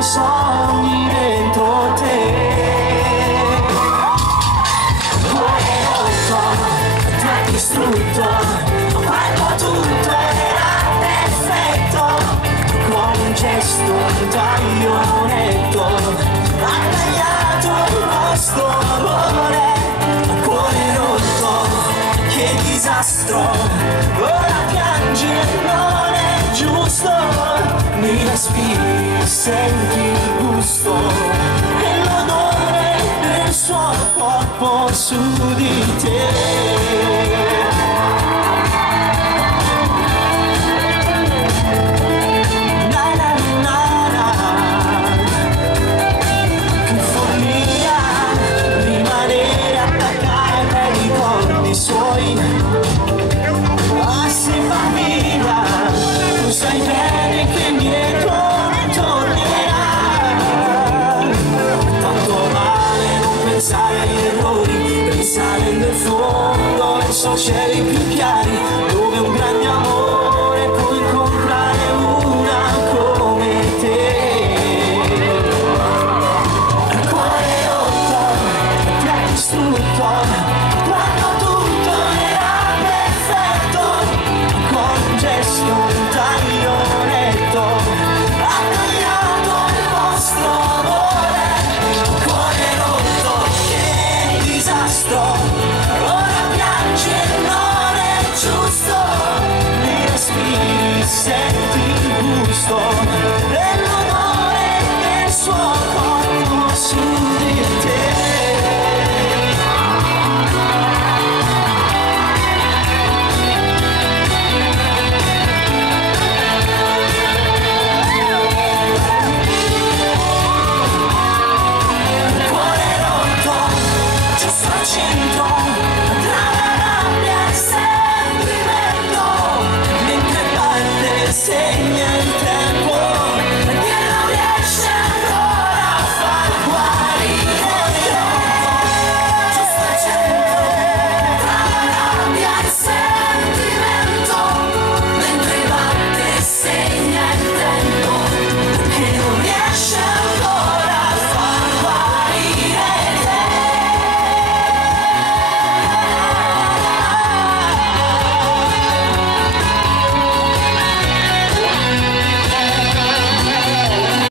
tuoi sogni dentro te. Cuore rotto, ti ha distrutto, ho fatto tutto, era perfetto, con un gesto, un taglio netto, ha tagliato il nostro amore. Cuore rotto, che disastro, ora piangi e non è giusto, mi respiri, senti il gusto e l'odore del suo corpo su di te. Risale nel fondo verso cieli più chiari, dove un grande amore può incontrare una come te. Il cuore rotto ti ha distrutto, quando tutto era perfetto, con un gesto, un taglio netto, ha tagliato il vostro amore. Cuore rotto, che disastro, ora piangi e non è giusto, mi respiri, senti il gusto